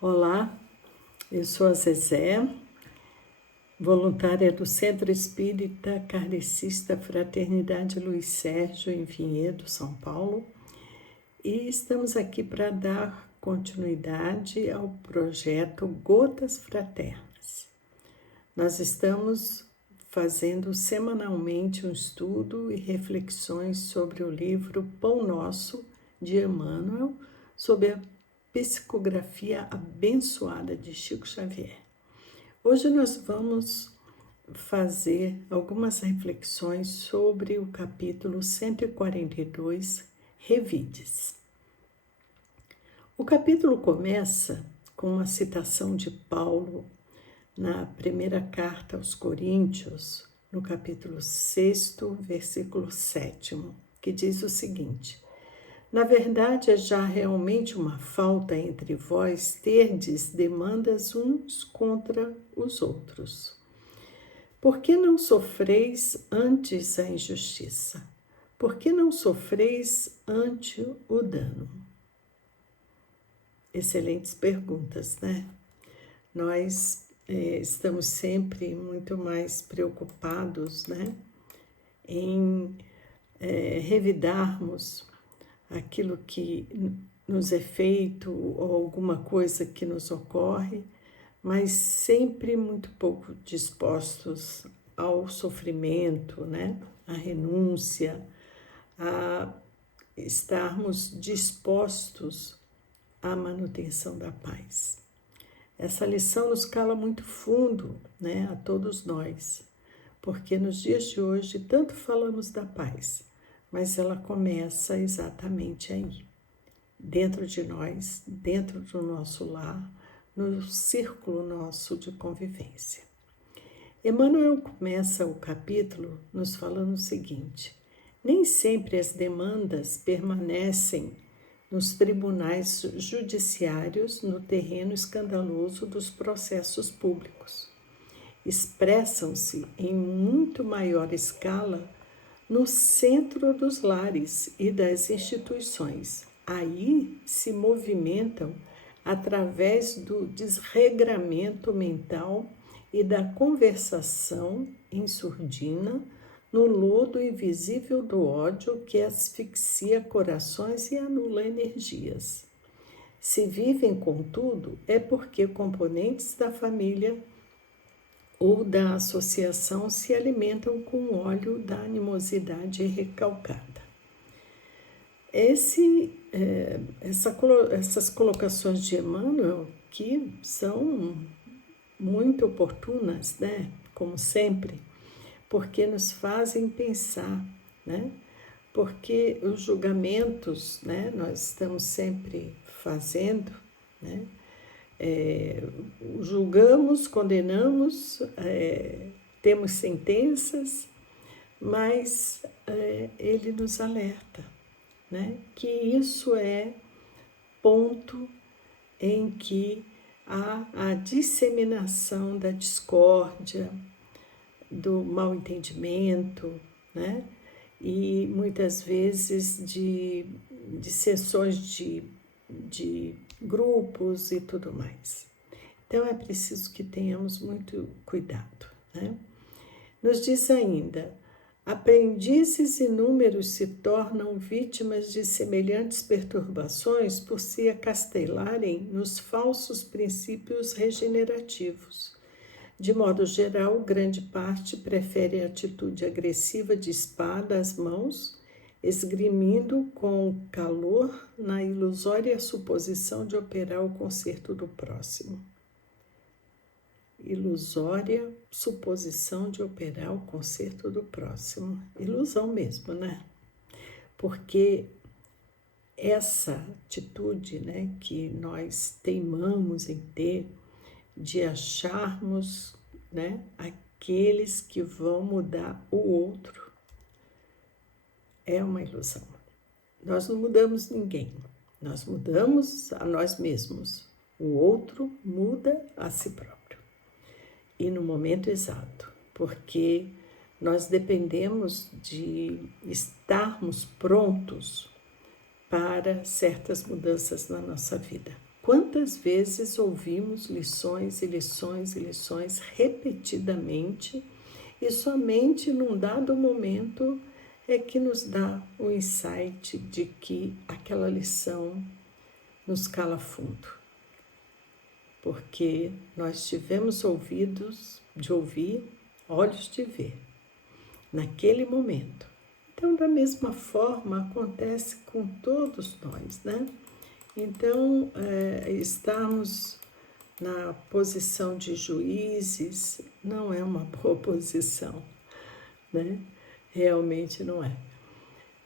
Olá, eu sou a Zezé, voluntária do Centro Espírita Kardecista Fraternidade Luiz Sérgio, em Vinhedo, São Paulo, e estamos aqui para dar continuidade ao projeto Gotas Fraternas. Nós estamos fazendo semanalmente um estudo e reflexões sobre o livro Pão Nosso, de Emmanuel, sob a psicografia abençoada de Chico Xavier. Hoje nós vamos fazer algumas reflexões sobre o capítulo 142, Revides. O capítulo começa com uma citação de Paulo na primeira carta aos Coríntios, no capítulo 6, versículo 7, que diz o seguinte: na verdade, é já realmente uma falta entre vós terdes demandas uns contra os outros. Por que não sofreis antes a injustiça? Por que não sofreis ante o dano? Excelentes perguntas, né? Nós estamos sempre muito mais preocupados, né, em revidarmos aquilo que nos é feito ou alguma coisa que nos ocorre, mas sempre muito pouco dispostos ao sofrimento, né? À renúncia, a estarmos dispostos à manutenção da paz. Essa lição nos cala muito fundo, né? A todos nós, porque nos dias de hoje tanto falamos da paz, mas ela começa exatamente aí, dentro de nós, dentro do nosso lar, no círculo nosso de convivência. Emmanuel começa o capítulo nos falando o seguinte: nem sempre as demandas permanecem nos tribunais judiciários no terreno escandaloso dos processos públicos. Expressam-se em muito maior escala no centro dos lares e das instituições. Aí se movimentam através do desregramento mental e da conversação em surdina no lodo invisível do ódio que asfixia corações e anula energias. Se vivem, contudo, é porque componentes da família ou da associação se alimentam com o óleo da animosidade recalcada. Essas colocações de Emmanuel, que são muito oportunas, né? Como sempre, porque nos fazem pensar, né? Porque os julgamentos, né? Nós estamos sempre fazendo, né? Julgamos, condenamos, temos sentenças, mas ele nos alerta, né, que isso é ponto em que há a disseminação da discórdia, do mal entendimento, né, e muitas vezes de sessões de grupos e tudo mais. Então é preciso que tenhamos muito cuidado, né? Nos diz ainda: aprendizes inúmeros se tornam vítimas de semelhantes perturbações por se acastelarem nos falsos princípios regenerativos. De modo geral, grande parte prefere a atitude agressiva de espada às mãos, esgrimindo com calor na ilusória suposição de operar o conserto do próximo. Ilusória suposição de operar o conserto do próximo. Ilusão mesmo, né? Porque essa atitude, né, que nós teimamos em ter, de acharmos, né, aqueles que vão mudar o outro, é uma ilusão. Nós não mudamos ninguém, nós mudamos a nós mesmos. O outro muda a si próprio. E no momento exato, porque nós dependemos de estarmos prontos para certas mudanças na nossa vida. Quantas vezes ouvimos lições e lições e lições repetidamente e somente num dado momento é que nos dá o insight de que aquela lição nos cala fundo, porque nós tivemos ouvidos de ouvir, olhos de ver, naquele momento. Então, da mesma forma, acontece com todos nós, né? Então, estarmos na posição de juízes não é uma boa posição, né? Realmente não é.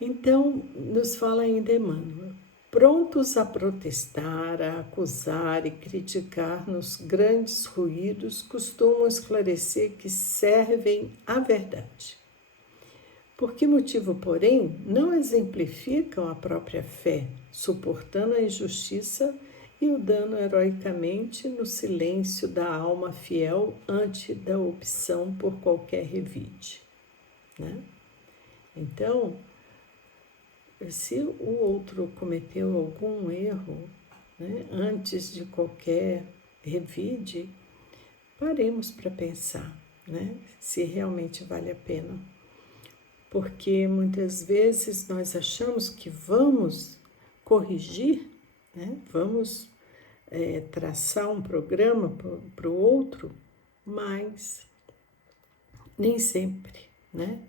Então, nos fala ainda Emmanuel, prontos a protestar, a acusar e criticar nos grandes ruídos, costumam esclarecer que servem à verdade. Por que motivo, porém, não exemplificam a própria fé, suportando a injustiça e o dano heroicamente no silêncio da alma fiel ante da opção por qualquer revide, né? Então, se o outro cometeu algum erro, né, antes de qualquer revide, paremos para pensar, né, se realmente vale a pena. Porque muitas vezes nós achamos que vamos corrigir, né, vamos traçar um programa para o outro, mas nem sempre, né?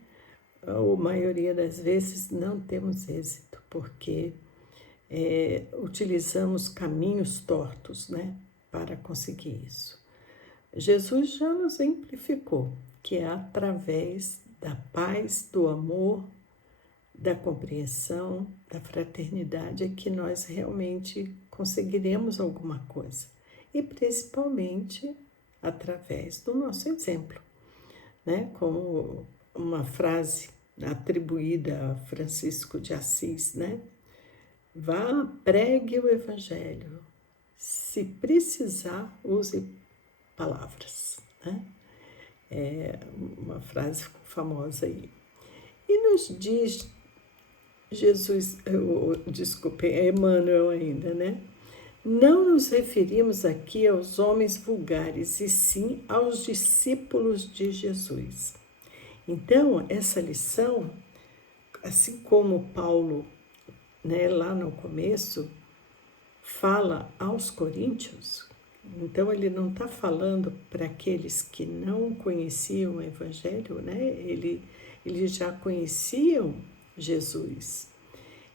Ou a maioria das vezes não temos êxito, porque utilizamos caminhos tortos, né, para conseguir isso. Jesus já nos exemplificou que é através da paz, do amor, da compreensão, da fraternidade é que nós realmente conseguiremos alguma coisa. E principalmente através do nosso exemplo, né? Como uma frase atribuída a Francisco de Assis, né? Vá, pregue o Evangelho. Se precisar, use palavras, né? É uma frase famosa aí. E nos diz Jesus, desculpe, é Emmanuel ainda, né? Não nos referimos aqui aos homens vulgares, e sim aos discípulos de Jesus. Então, essa lição, assim como Paulo, né, lá no começo, fala aos coríntios, então ele não está falando para aqueles que não conheciam o Evangelho, né? Eles já conheciam Jesus.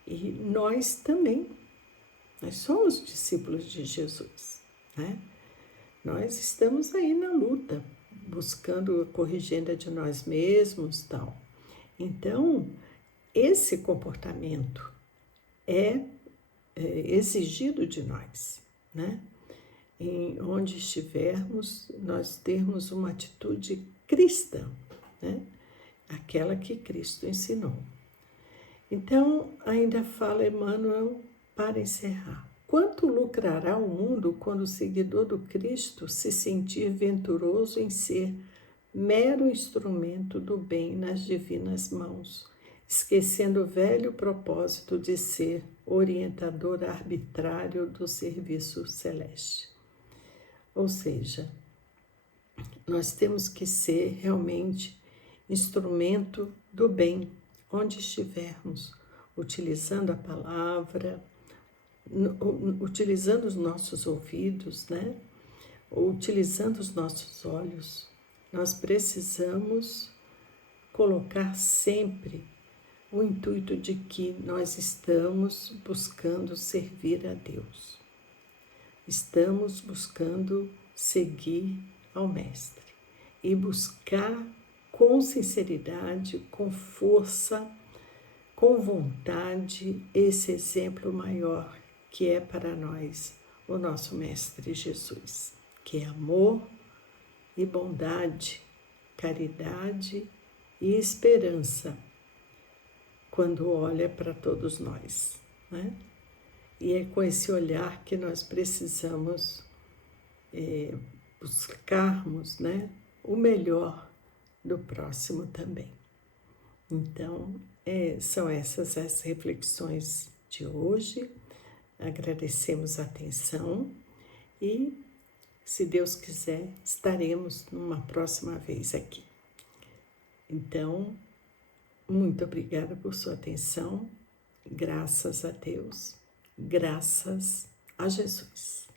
E nós também, nós somos discípulos de Jesus, né? Nós estamos aí na luta, buscando a corrigenda de nós mesmos, tal. Então, esse comportamento é exigido de nós, né? Em onde estivermos, nós termos uma atitude cristã, né? Aquela que Cristo ensinou. Então, ainda fala Emmanuel para encerrar. Quanto lucrará o mundo quando o seguidor do Cristo se sentir venturoso em ser mero instrumento do bem nas divinas mãos, esquecendo o velho propósito de ser orientador arbitrário do serviço celeste? Ou seja, nós temos que ser realmente instrumento do bem, onde estivermos, utilizando a palavra, utilizando os nossos ouvidos, né? Utilizando os nossos olhos. Nós precisamos colocar sempre o intuito de que nós estamos buscando servir a Deus. Estamos buscando seguir ao Mestre e buscar com sinceridade, com força, com vontade, esse exemplo maior que é para nós o nosso Mestre Jesus, que é amor e bondade, caridade e esperança, quando olha para todos nós, né? E é com esse olhar que nós precisamos buscarmos, né, o melhor do próximo também. Então, são essas as reflexões de hoje, Agradecemos a atenção e, se Deus quiser, estaremos numa próxima vez aqui. Então, muito obrigada por sua atenção. Graças a Deus, graças a Jesus.